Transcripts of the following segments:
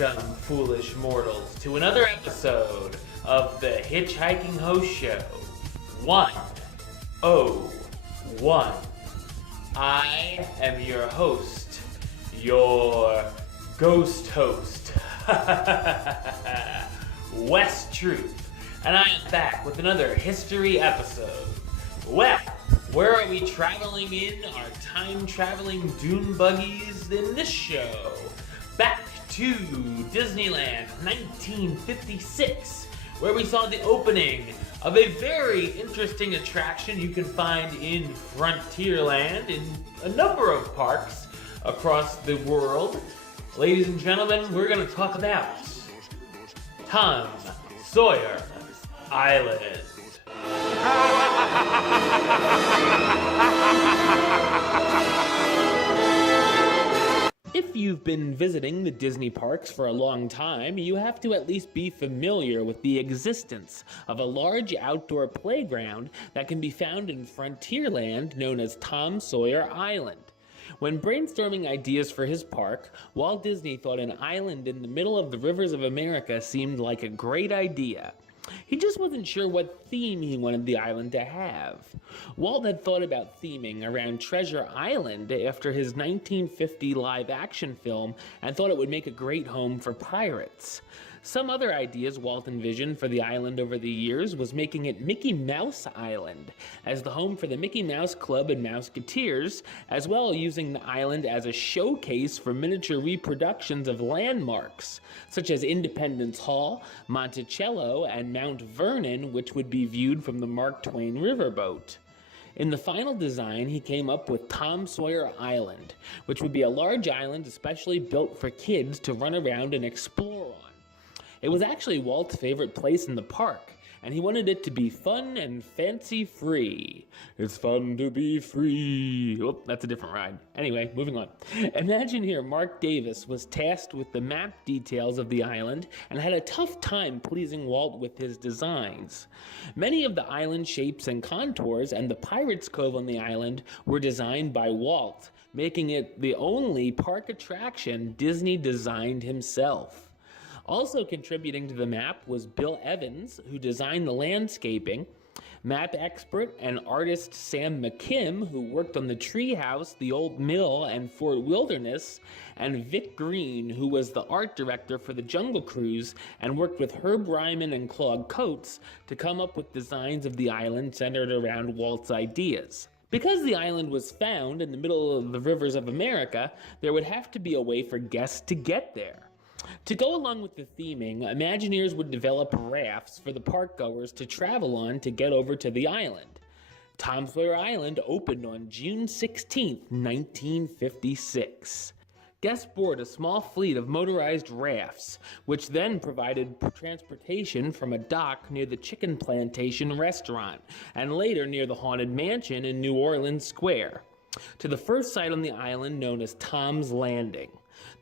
Welcome, foolish mortals, to another episode of the HitchHiking Hosts Show. 101. I am your host, your ghost host, West Truth, and I am back with another history episode. Well, where are we traveling in our time-traveling dune buggies in this show? Back to Disneyland 1956, where we saw the opening of a very interesting attraction you can find in Frontierland in a number of parks across the world. Ladies and gentlemen, we're going to talk about Tom Sawyer Island. If you've been visiting the Disney parks for a long time, you have to at least be familiar with the existence of a large outdoor playground that can be found in Frontierland known as Tom Sawyer Island. When brainstorming ideas for his park, Walt Disney thought an island in the middle of the rivers of America seemed like a great idea. He just wasn't sure what theme he wanted the island to have. Walt had thought about theming around Treasure Island after his 1950 live-action film and thought it would make a great home for pirates. Some other ideas Walt envisioned for the island over the years was making it Mickey Mouse Island as the home for the Mickey Mouse Club and Mouseketeers, as well as using the island as a showcase for miniature reproductions of landmarks, such as Independence Hall, Monticello, and Mount Vernon, which would be viewed from the Mark Twain riverboat. In the final design, he came up with Tom Sawyer Island, which would be a large island especially built for kids to run around and explore on. It was actually Walt's favorite place in the park, and he wanted it to be fun and fancy-free. It's fun to be free. Oh, that's a different ride. Anyway, moving on. Imagineer Mark Davis was tasked with the map details of the island and had a tough time pleasing Walt with his designs. Many of the island shapes and contours and the Pirates Cove on the island were designed by Walt, making it the only park attraction Disney designed himself. Also contributing to the map was Bill Evans, who designed the landscaping, map expert and artist Sam McKim, who worked on the treehouse, the old mill, and Fort Wilderness, and Vic Green, who was the art director for the Jungle Cruise and worked with Herb Ryman and Claude Coates to come up with designs of the island centered around Walt's ideas. Because the island was found in the middle of the rivers of America, there would have to be a way for guests to get there. To go along with the theming, Imagineers would develop rafts for the parkgoers to travel on to get over to the island. Tom Sawyer Island opened on June 16, 1956. Guests board a small fleet of motorized rafts, which then provided transportation from a dock near the Chicken Plantation restaurant, and later near the Haunted Mansion in New Orleans Square, to the first site on the island known as Tom's Landing.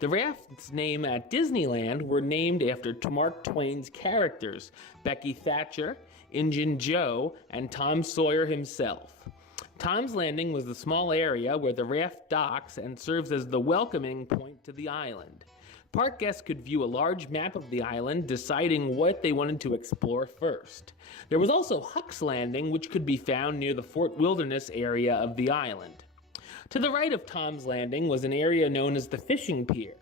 The rafts' name at Disneyland were named after Mark Twain's characters, Becky Thatcher, Injun Joe, and Tom Sawyer himself. Tom's Landing was the small area where the raft docks and serves as the welcoming point to the island. Park guests could view a large map of the island, deciding what they wanted to explore first. There was also Huck's Landing, which could be found near the Fort Wilderness area of the island. To the right of Tom's Landing was an area known as the Fishing Pier.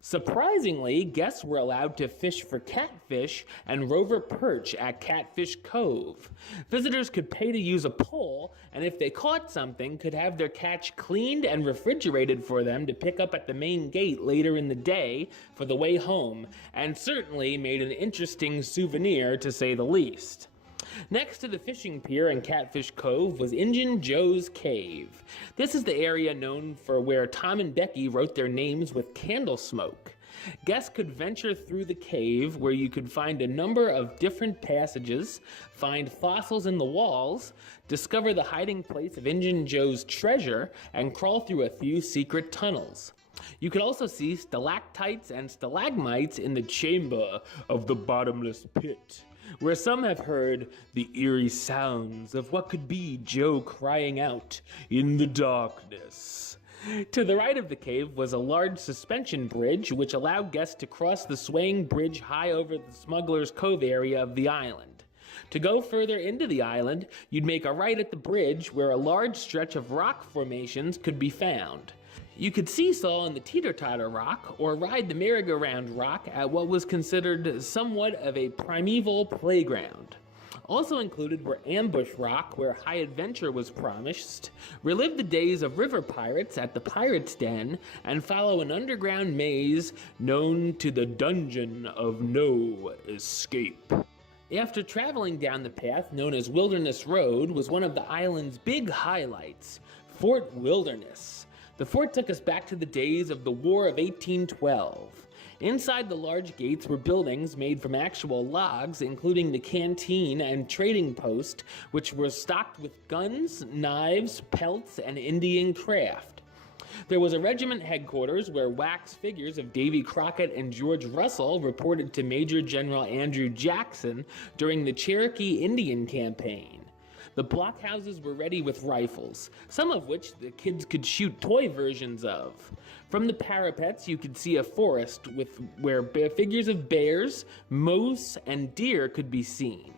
Surprisingly, guests were allowed to fish for catfish and rover perch at Catfish Cove. Visitors could pay to use a pole, and if they caught something, could have their catch cleaned and refrigerated for them to pick up at the main gate later in the day for the way home, and certainly made an interesting souvenir to say the least. Next to the fishing pier and Catfish Cove was Injun Joe's Cave. This is the area known for where Tom and Becky wrote their names with candle smoke. Guests could venture through the cave where you could find a number of different passages, find fossils in the walls, discover the hiding place of Injun Joe's treasure, and crawl through a few secret tunnels. You could also see stalactites and stalagmites in the chamber of the bottomless pit, where some have heard the eerie sounds of what could be Joe crying out in the darkness. To the right of the cave was a large suspension bridge which allowed guests to cross the swaying bridge high over the Smuggler's Cove area of the island. To go further into the island, you'd make a right at the bridge where a large stretch of rock formations could be found. You could seesaw on the teeter-totter rock or ride the merry-go-round rock at what was considered somewhat of a primeval playground. Also included were Ambush Rock, where high adventure was promised, relive the days of river pirates at the Pirate's Den, and follow an underground maze known to the Dungeon of No Escape. After traveling down the path known as Wilderness Road was one of the island's big highlights, Fort Wilderness. The fort took us back to the days of the War of 1812. Inside the large gates were buildings made from actual logs, including the canteen and trading post, which were stocked with guns, knives, pelts, and Indian craft. There was a regiment headquarters where wax figures of Davy Crockett and George Russell reported to Major General Andrew Jackson during the Cherokee Indian Campaign. The blockhouses were ready with rifles, some of which the kids could shoot toy versions of. From the parapets, you could see a forest where figures of bears, moose, and deer could be seen.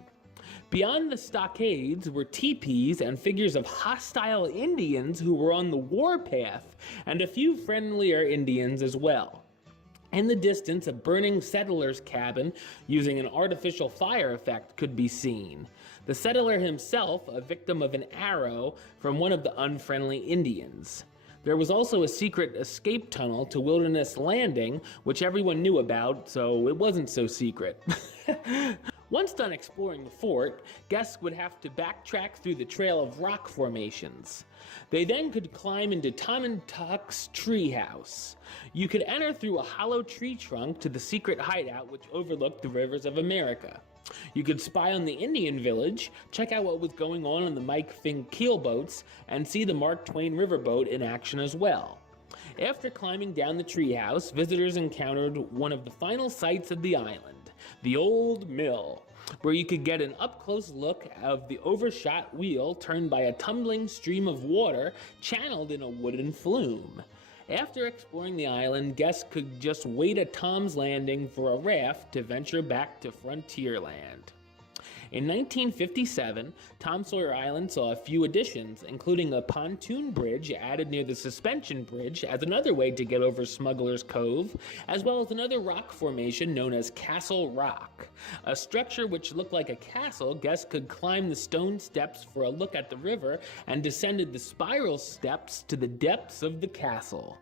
Beyond the stockades were teepees and figures of hostile Indians who were on the warpath, and a few friendlier Indians as well. In the distance, a burning settler's cabin using an artificial fire effect could be seen. The settler himself, a victim of an arrow from one of the unfriendly Indians. There was also a secret escape tunnel to Wilderness Landing, which everyone knew about, so it wasn't so secret. Once done exploring the fort, guests would have to backtrack through the trail of rock formations. They then could climb into Tom and Tuck's treehouse. You could enter through a hollow tree trunk to the secret hideout which overlooked the rivers of America. You could spy on the Indian village, check out what was going on the Mike Fink keelboats, and see the Mark Twain riverboat in action as well. After climbing down the treehouse, visitors encountered one of the final sights of the island, the Old Mill, where you could get an up-close look of the overshot wheel turned by a tumbling stream of water channeled in a wooden flume. After exploring the island, guests could just wait at Tom's Landing for a raft to venture back to Frontierland. In 1957, Tom Sawyer Island saw a few additions, including a pontoon bridge added near the suspension bridge as another way to get over Smuggler's Cove, as well as another rock formation known as Castle Rock. A structure which looked like a castle, guests could climb the stone steps for a look at the river and descended the spiral steps to the depths of the castle.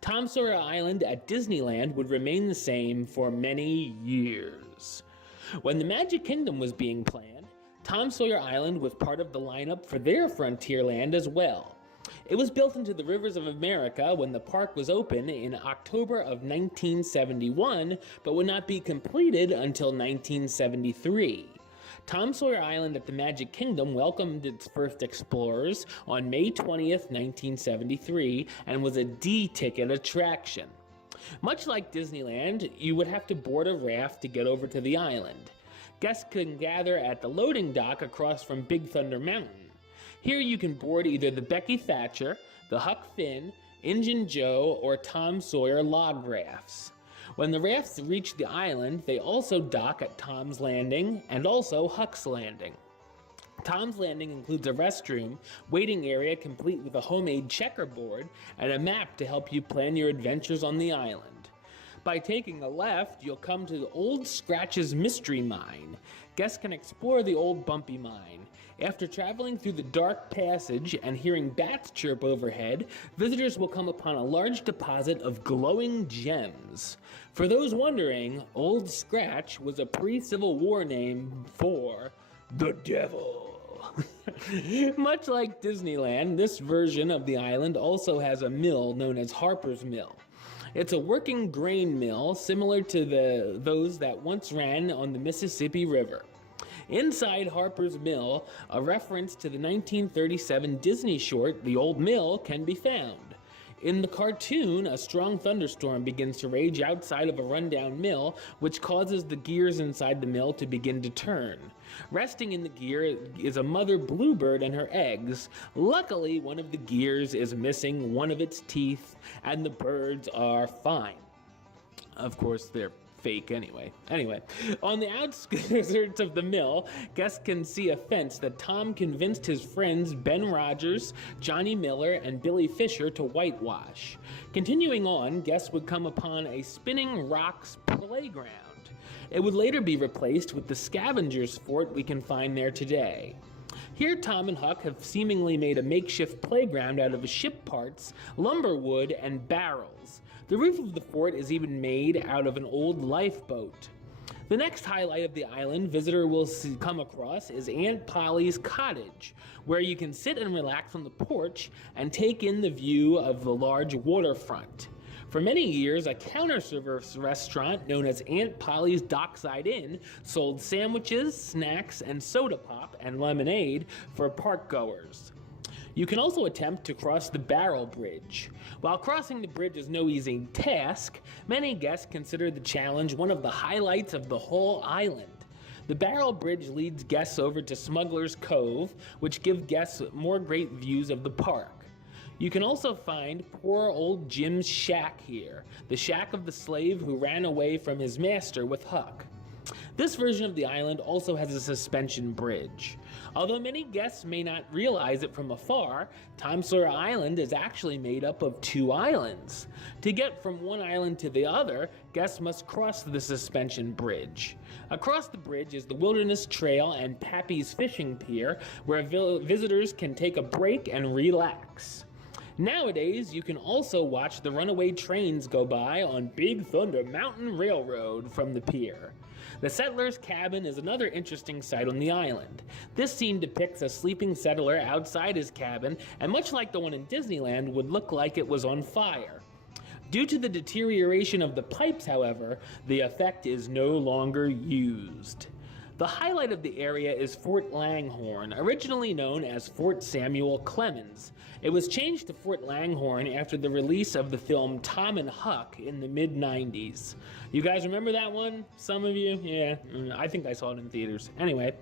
Tom Sawyer Island at Disneyland would remain the same for many years. When the Magic Kingdom was being planned, Tom Sawyer Island was part of the lineup for their Frontierland as well. It was built into the rivers of America when the park was open in October of 1971, but would not be completed until 1973. Tom Sawyer Island at the Magic Kingdom welcomed its first explorers on May 20th, 1973, and was a D-ticket attraction. Much like Disneyland, you would have to board a raft to get over to the island. Guests can gather at the loading dock across from Big Thunder Mountain. Here you can board either the Becky Thatcher, the Huck Finn, Injun Joe, or Tom Sawyer log rafts. When the rafts reach the island, they also dock at Tom's Landing and also Huck's Landing. Tom's Landing includes a restroom, waiting area complete with a homemade checkerboard, and a map to help you plan your adventures on the island. By taking a left, you'll come to the Old Scratch's Mystery Mine. Guests can explore the old bumpy mine. After traveling through the dark passage and hearing bats chirp overhead, visitors will come upon a large deposit of glowing gems. For those wondering, Old Scratch was a pre-Civil War name for the devil. Much like Disneyland, this version of the island also has a mill known as Harper's Mill. It's a working grain mill similar to those that once ran on the Mississippi River. Inside Harper's Mill, a reference to the 1937 Disney short, The Old Mill, can be found. In the cartoon, a strong thunderstorm begins to rage outside of a rundown mill, which causes the gears inside the mill to begin to turn. Resting in the gear is a mother bluebird and her eggs. Luckily, one of the gears is missing one of its teeth, and the birds are fine. Of course, they're fake anyway. On the outskirts of the mill, guests can see a fence that Tom convinced his friends Ben Rogers, Johnny Miller, and Billy Fisher to whitewash. Continuing on, guests would come upon a spinning rocks playground. It would later be replaced with the scavenger's fort we can find there today. Here, Tom and Huck have seemingly made a makeshift playground out of ship parts, lumber wood, and barrels. The roof of the fort is even made out of an old lifeboat. The next highlight of the island visitor will come across is Aunt Polly's cottage, where you can sit and relax on the porch and take in the view of the large waterfront. For many years, a counter-service restaurant known as Aunt Polly's Dockside Inn sold sandwiches, snacks, and soda pop and lemonade for park goers. You can also attempt to cross the Barrel Bridge. While crossing the bridge is no easy task, many guests consider the challenge one of the highlights of the whole island. The Barrel Bridge leads guests over to Smuggler's Cove, which gives guests more great views of the park. You can also find poor old Jim's shack here, the shack of the slave who ran away from his master with Huck. This version of the island also has a suspension bridge. Although many guests may not realize it from afar, Tom Sawyer Island is actually made up of two islands. To get from one island to the other, guests must cross the suspension bridge. Across the bridge is the Wilderness Trail and Pappy's Fishing Pier, where visitors can take a break and relax. Nowadays, you can also watch the runaway trains go by on Big Thunder Mountain Railroad from the pier. The settler's cabin is another interesting sight on the island. This scene depicts a sleeping settler outside his cabin, and much like the one in Disneyland, would look like it was on fire. Due to the deterioration of the pipes, however, the effect is no longer used. The highlight of the area is Fort Langhorne, originally known as Fort Samuel Clemens. It was changed to Fort Langhorne after the release of the film Tom and Huck in the mid-90s. You guys remember that one? Some of you? Yeah, I think I saw it in theaters. Anyway,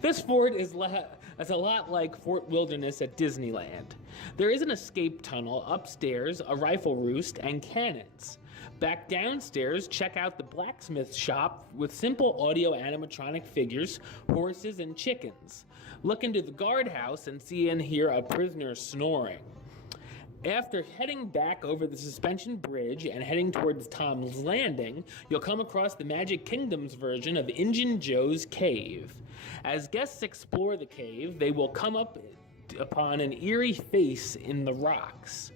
this fort is a lot like Fort Wilderness at Disneyland. There is an escape tunnel upstairs, a rifle roost, and cannons. Back downstairs, check out the blacksmith shop with simple audio animatronic figures, horses, and chickens. Look into the guardhouse and see and hear a prisoner snoring. After heading back over the suspension bridge and heading towards Tom's Landing, you'll come across the Magic Kingdom's version of Injun Joe's Cave. As guests explore the cave, they will come upon an eerie face in the rocks.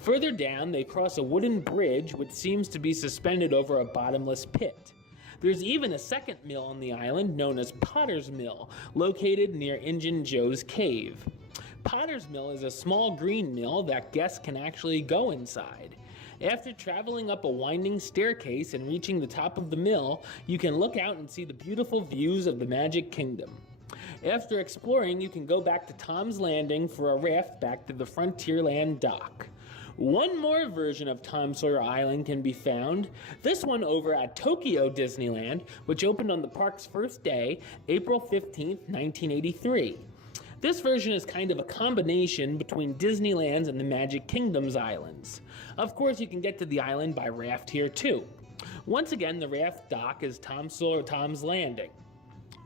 Further down, they cross a wooden bridge which seems to be suspended over a bottomless pit. There's even a second mill on the island known as Potter's Mill, located near Injun Joe's Cave. Potter's Mill is a small green mill that guests can actually go inside. After traveling up a winding staircase and reaching the top of the mill, you can look out and see the beautiful views of the Magic Kingdom. After exploring, you can go back to Tom's Landing for a raft back to the Frontierland dock. One more version of Tom Sawyer Island can be found, this one over at Tokyo Disneyland, which opened on the park's first day, April 15th, 1983. This version is kind of a combination between Disneyland's and the Magic Kingdom's islands. Of course, you can get to the island by raft here too. Once again, the raft dock is Tom's Landing.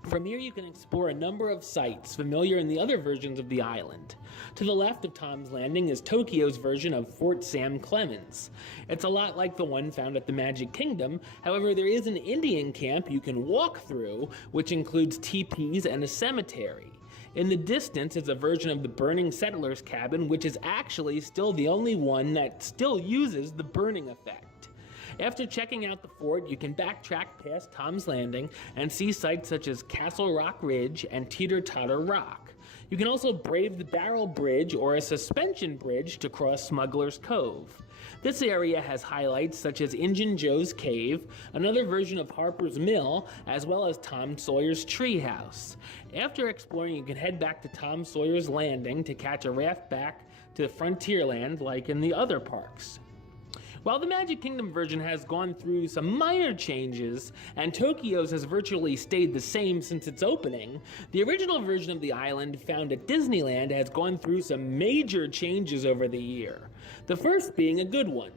From here you can explore a number of sites familiar in the other versions of the island. To the left of Tom's Landing is Tokyo's version of Fort Sam Clemens. It's a lot like the one found at the Magic Kingdom, however there is an Indian camp you can walk through, which includes teepees and a cemetery. In the distance is a version of the burning settler's cabin, which is actually still the only one that still uses the burning effect. After checking out the fort, you can backtrack past Tom's Landing and see sites such as Castle Rock Ridge and Teeter Totter Rock. You can also brave the barrel bridge or a suspension bridge to cross Smuggler's Cove. This area has highlights such as Injun Joe's Cave, another version of Harper's Mill, as well as Tom Sawyer's Treehouse. After exploring, you can head back to Tom Sawyer's Landing to catch a raft back to Frontierland like in the other parks. While the Magic Kingdom version has gone through some minor changes, and Tokyo's has virtually stayed the same since its opening, the original version of the island found at Disneyland has gone through some major changes over the year. The first being a good one.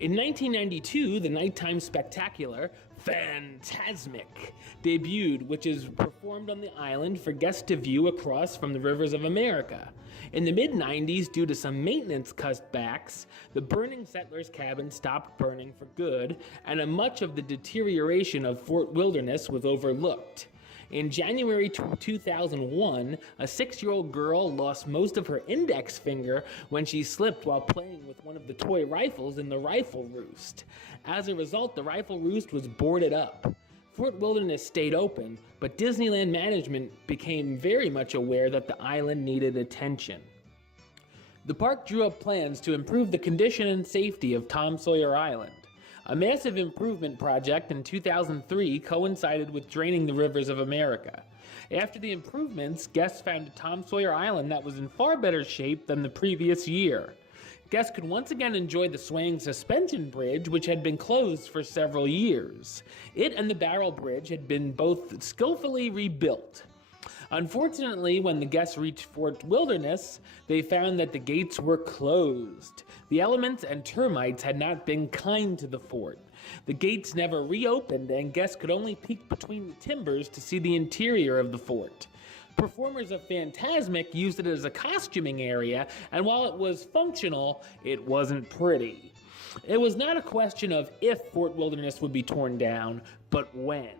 In 1992, the nighttime spectacular Fantasmic debuted, which is performed on the island for guests to view across from the rivers of America. In the mid-90s, due to some maintenance cutbacks, the burning settlers' cabin stopped burning for good, and much of the deterioration of Fort Wilderness was overlooked. In January 2001, a 6-year-old girl lost most of her index finger when she slipped while playing with one of the toy rifles in the rifle roost. As a result, the rifle roost was boarded up. Fort Wilderness stayed open, but Disneyland management became very much aware that the island needed attention. The park drew up plans to improve the condition and safety of Tom Sawyer Island. A massive improvement project in 2003 coincided with draining the rivers of America. After the improvements, guests found a Tom Sawyer Island that was in far better shape than the previous year. Guests could once again enjoy the swaying suspension bridge, which had been closed for several years. It and the barrel bridge had been both skillfully rebuilt. Unfortunately, when the guests reached Fort Wilderness, they found that the gates were closed. The elements and termites had not been kind to the fort. The gates never reopened, and guests could only peek between the timbers to see the interior of the fort. Performers of Fantasmic used it as a costuming area, and while it was functional, it wasn't pretty. It was not a question of if Fort Wilderness would be torn down, but when.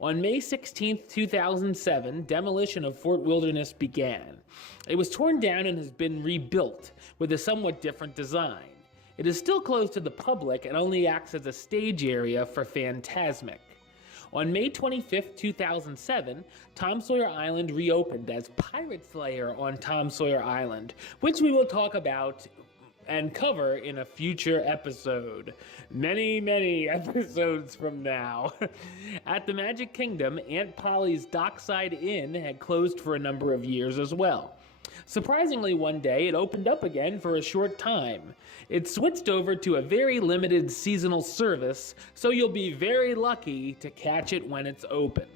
On May 16, 2007, demolition of Fort Wilderness began. It was torn down and has been rebuilt with a somewhat different design. It is still closed to the public and only acts as a stage area for Fantasmic. On May 25, 2007, Tom Sawyer Island reopened as Pirate's Lair on Tom Sawyer Island, which we will talk about and cover in a future episode. Many episodes from now. At the Magic Kingdom, Aunt Polly's Dockside Inn had closed for a number of years as well. Surprisingly, one day it opened up again for a short time. It switched over to a very limited seasonal service, so you'll be very lucky to catch it when it's open.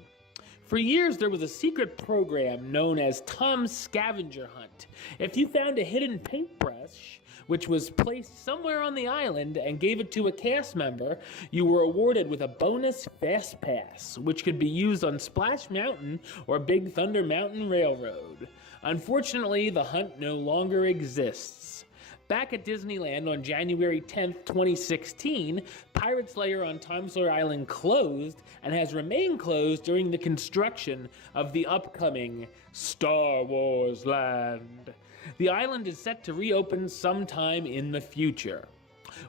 For years, there was a secret program known as Tom's Scavenger Hunt. If you found a hidden paintbrush, which was placed somewhere on the island, and gave it to a cast member, you were awarded with a bonus Fast Pass, which could be used on Splash Mountain or Big Thunder Mountain Railroad. Unfortunately, the hunt no longer exists. Back at Disneyland on January 10th, 2016, Pirate's Lair on Tom Sawyer Island closed and has remained closed during the construction of the upcoming Star Wars Land. The island is set to reopen sometime in the future.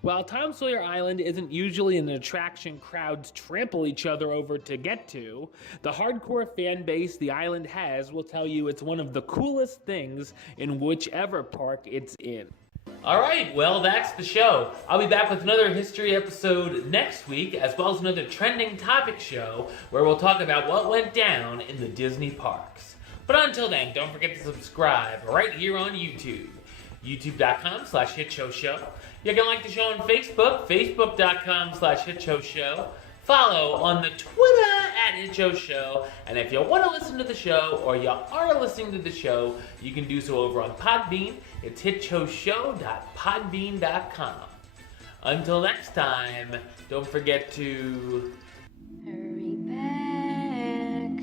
While Tom Sawyer Island isn't usually an attraction crowds trample each other over to get to, the hardcore fan base the island has will tell you it's one of the coolest things in whichever park it's in. Alright, well that's the show. I'll be back with another history episode next week, as well as another trending topic show where we'll talk about what went down in the Disney parks. But until then, don't forget to subscribe right here on YouTube. YouTube.com/HitchHostShow. You can like the show on Facebook, Facebook.com/HitchHostShow. Follow on the Twitter @HitchHostShow. And if you want to listen to the show, or you are listening to the show, you can do so over on Podbean. It's HitchHostShow.podbean.com. Until next time, don't forget to... Hurry back.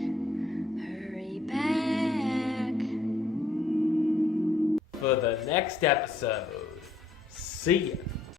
Hurry back. For the next episode. See ya.